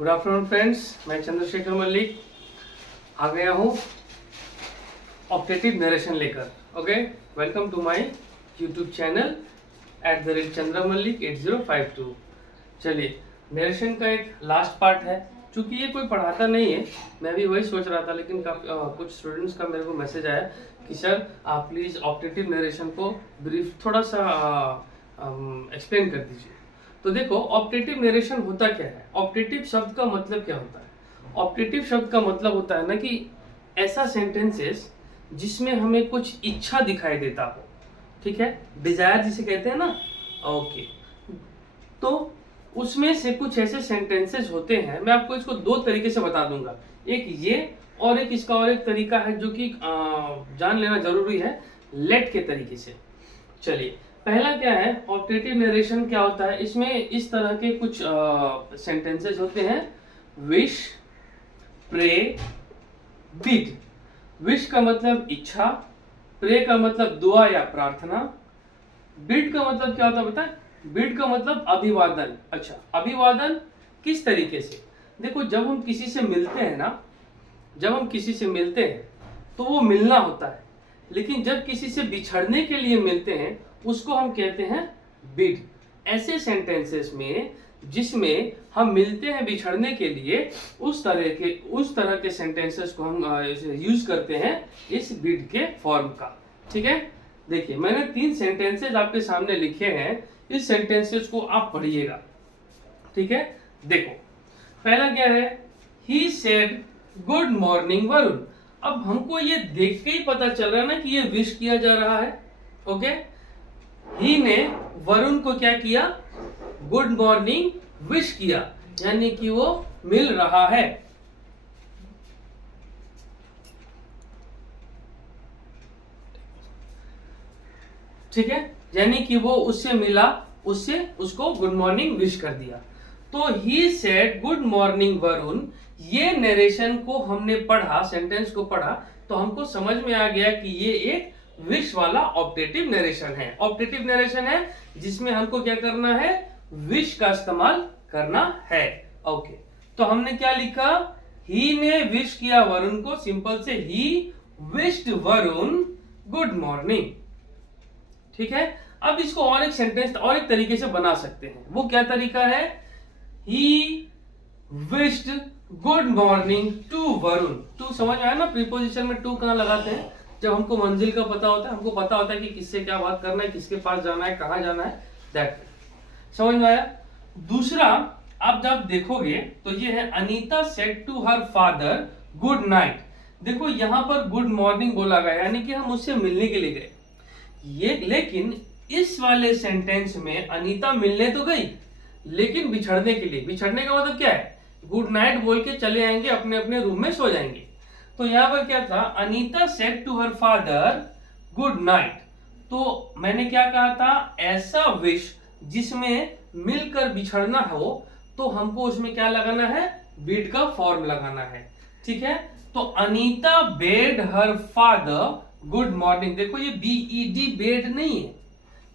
Good afternoon friends, मैं चंद्रशेखर मल्लिक आ गया हूँ ऑप्टेटिव नरेशन लेकर। Okay, welcome to my YouTube channel @Chandra Mallick 8052। चलिए, नरेशन का एक लास्ट पार्ट है। चूंकि ये कोई पढ़ाता नहीं है, मैं भी वही सोच रहा था, लेकिन कुछ स्टूडेंट्स का मेरे को मैसेज आया कि सर आप प्लीज़ ऑप्टेटिव नरेशन को ब्रीफ थोड़ा सा एक्सप्लेन कर दीजिए। तो देखो, ऑप्टेटिव नरेशन होता क्या है। ऑप्टेटिव शब्द का मतलब क्या होता है? ऑप्टेटिव शब्द का मतलब होता है ना कि ऐसा सेंटेंसेस जिसमें हमें कुछ इच्छा दिखाई देता हो, ठीक है, डिजायर जिसे कहते हैं ना। ओके, तो उसमें से कुछ ऐसे सेंटेंसेस होते हैं। मैं आपको इसको दो तरीके से बता दूंगा, एक ये और एक इसका और एक तरीका है जो कि जान लेना जरूरी है, लेट के तरीके से। चलिए, पहला क्या है, ऑप्टेटिव नरेशन क्या होता है। इसमें इस तरह के कुछ सेंटेंसेस होते हैं, विश, प्रे, बिड। विश का मतलब इच्छा, प्रे का मतलब दुआ या प्रार्थना, बिड का मतलब क्या होता है पता है? बिड का मतलब अभिवादन। अच्छा, अभिवादन किस तरीके से? देखो, जब हम किसी से मिलते हैं ना, जब हम किसी से मिलते हैं तो वो मिलना होता है, लेकिन जब किसी से बिछड़ने के लिए मिलते हैं उसको हम कहते हैं बिड। ऐसे सेंटेंसेस में जिसमें हम मिलते हैं बिछड़ने के लिए, उस तरह के सेंटेंसेस को हम यूज करते हैं इस बिड के फॉर्म का। ठीक है, देखिए मैंने 3 सेंटेंसेस आपके सामने लिखे हैं, इस सेंटेंसेस को आप पढ़िएगा। ठीक है, देखो पहला क्या है, he said good morning Varun. अब हमको ये देख के ही पता चल रहा है ना कि ये विश किया जा रहा है। ओके, ही ने वरुण को क्या किया, गुड मॉर्निंग विश किया, यानी कि वो मिल रहा है। ठीक है, यानी कि वो उससे मिला, उसको गुड मॉर्निंग विश कर दिया। तो he said good morning Varun, ये नरेशन को हमने पढ़ा, सेंटेंस को पढ़ा, तो हमको समझ में आ गया कि ये एक विश वाला ऑप्टेटिव नरेशन है। ऑप्टेटिव नरेशन है जिसमें हमको क्या करना है, विश का इस्तेमाल करना है। ओके, तो हमने क्या लिखा, ही ने विश किया वरुण को, सिंपल से he wished Varun good morning. ठीक है, अब इसको और एक सेंटेंस और एक तरीके से बना सकते हैं। वो क्या तरीका है, he wished good morning to Varun. टू समझ में आया ना, प्रीपोजिशन में टू कहां लगाते हैं? जब हमको मंजिल का पता होता है, हमको पता होता है कि किससे क्या बात करना है, किसके पास जाना है, कहां जाना है, दैट समझ में आया। दूसरा, आप जब देखोगे तो ये है, Anita said to her father good night. देखो यहां पर गुड मॉर्निंग बोला गया, यानी कि हम उससे मिलने के लिए गए। ये लेकिन इस वाले सेंटेंस में अनीता मिलने तो गई, लेकिन बिछड़ने के लिए। बिछड़ने का मतलब क्या है, गुड नाइट बोल के चले आएंगे, अपने अपने रूम में सो जाएंगे। तो यहां पर क्या था, Anita said to her father good night. तो मैंने क्या कहा था, ऐसा विश जिसमें मिलकर बिछड़ना हो, तो हमको उसमें क्या लगाना है, बिड का फॉर्म लगाना है। ठीक है, तो Anita bade her father good morning. देखो ये बीईडी बेड नहीं है,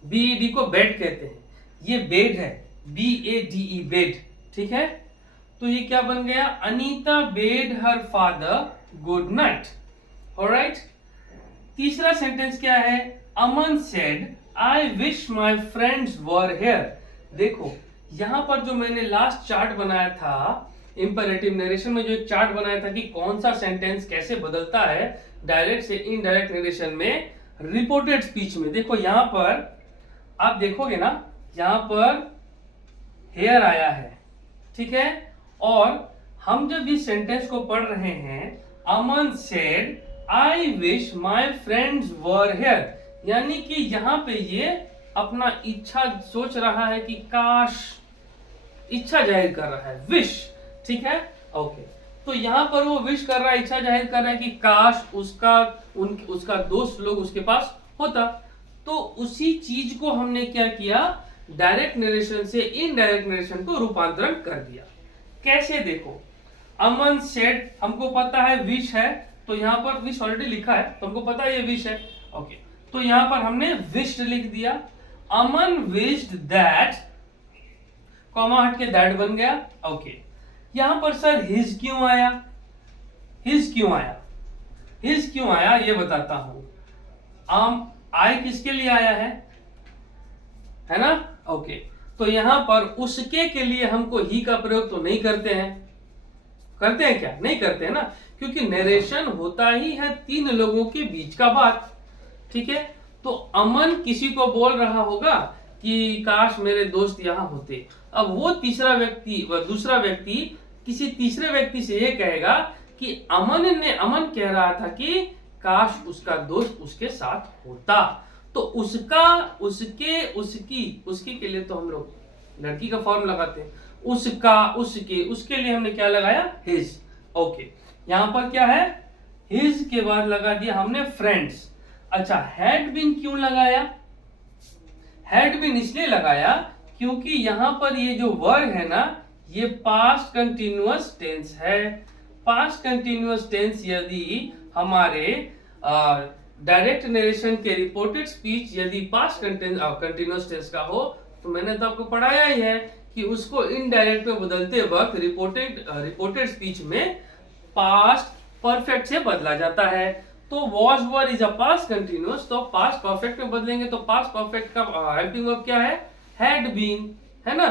बीईडी को बेड कहते हैं, ये बेड है, BADE बेड। ठीक है, तो ये क्या बन गया, Anita bade her father good night. Alright, तीसरा सेंटेंस क्या है, Aman said I wish my friends were here. देखो यहां पर जो मैंने लास्ट चार्ट बनाया था, इंपरेटिव नरेशन में जो एक चार्ट बनाया था कि कौन सा सेंटेंस कैसे बदलता है डायरेक्ट से इनडायरेक्ट नरेशन में, रिपोर्टेड स्पीच में। देखो यहां पर आप देखोगे ना, यहां पर हेयर आया है। ठीक है, और हम जब इस सेंटेंस को पढ़ रहे हैं, Aman said I wish my friends were here, यानी कि यहां पे ये अपना इच्छा सोच रहा है कि काश, इच्छा जाहिर कर रहा है, विश। ठीक है, ओके, तो यहां पर वो विश कर रहा है, इच्छा जाहिर कर रहा है कि काश उसका दोस्त लोग उसके पास होता। तो उसी चीज को हमने क्या किया, डायरेक्ट नरेशन से इनडायरेक्ट नरेशन को रूपांतरण कर दिया। कैसे, देखो अमन सेड, हमको पता है विश है, तो यहां पर विश ऑलरेडी लिखा है, तो हमको पता है ये विश है। ओके, तो यहां पर हमने विश्ड लिख दिया। अमन विश्ड दैट, कॉमा हट के दैट बन गया। ओके, यहां पर सर हिज क्यों आया? हिज क्यों आया? हिज क्यों आया ये बताता हूं। आई किसके लिए आया है ना? ओके, तो यहां पर उसके के लिए हमको ही का प्रयोग तो नहीं करते हैं। करते हैं क्या? नहीं करते हैं ना, क्योंकि नरेशन होता ही है तीन लोगों के बीच का बात। ठीक है, तो अमन किसी को बोल रहा होगा कि काश मेरे दोस्त यहां होते। अब वो दूसरा व्यक्ति किसी तीसरे व्यक्ति से ये कहेगा कि अमन कह रहा था कि काश उसका दोस्त उसके साथ होता। तो उसका, उसके, उसकी के लिए तो हम लोग लड़की का फॉर्म लगाते हैं। उसका, उसके, उसके लिए हमने क्या लगाया? हिज। ओके, यहां पर क्या है? हिज के बाद लगा दिया हमने फ्रेंड्स। अच्छा, हैड बीन क्यों लगाया? हैड बीन इसलिए लगाया क्योंकि यहां पर ये जो वर्ब है ना, ये पास्ट कंटिन्यूअस टेंस है। पास्ट कंटिन्यूअस टेंस यदि हमारे डायरेक्ट नरेशन के रिपोर्टेड स्पीच यदि पास्ट कंटिन्यूअस टेंस का हो, तो मैंने तो आपको पढ़ाया ही है कि उसको इनडायरेक्ट में बदलते वक्त रिपोर्टेड स्पीच में पास्ट परफेक्ट से बदला जाता है। तो was were is a past continuous, तो पास्ट परफेक्ट में बदलेंगे तो पास्ट परफेक्ट का हेल्पिंग वर्ब क्या है? हैड बीन, है ना?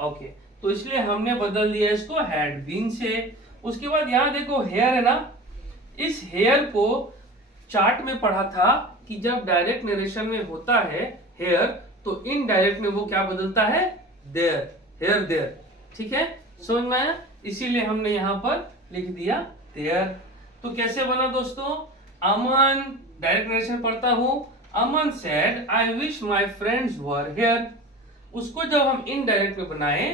ओके, तो इसलिए हमने बदल दिया इसको हैड बीन से। उसके बाद यहां देखो हेयर है ना, इस हेयर को चार्ट में पढ़ा था कि जब डायरेक्ट नरेशन में होता है हेयर, तो इनडायरेक्ट में वो क्या बदलता है? There, here there. ठीक है, समझ में आया? इसीलिए हमने यहां पर लिख दिया देयर। तो कैसे बना दोस्तों? अमन, डायरेक्ट नरेशन पढ़ता हूं, Aman said I wish my friends were here. उसको जब हम इनडायरेक्ट में बनाए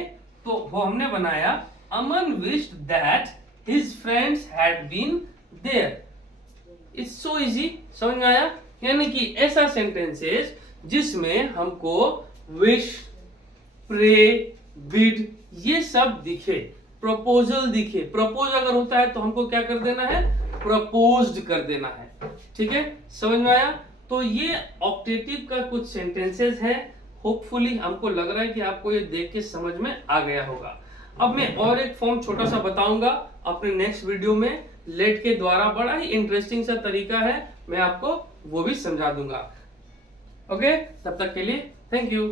तो वो हमने बनाया Aman wished that his friends had been there. It's so easy, समझ में आया? यानी कि ऐसा सेंटेंसेस जिसमें हमको विश, प्रे, बिड ये सब दिखे, प्रपोजल दिखे। प्रपोज अगर होता है तो हमको क्या कर देना है? प्रपोज्ड कर देना है। ठीक है, समझ में आया? तो ये ऑक्टेटिव का कुछ सेंटेंसेस है। होपफुली हमको लग रहा है कि आपको ये देख के समझ में आ गया होगा। अब मैं और एक फॉर्म छोटा सा बताऊंगा अपने नेक्स्ट वीडियो में। लेट के द्वारा बड़ा ही इंटरेस्टिंग सा तरीका है, मैं आपको वो भी समझा दूंगा। ओके, तब तक के लिए थैंक यू।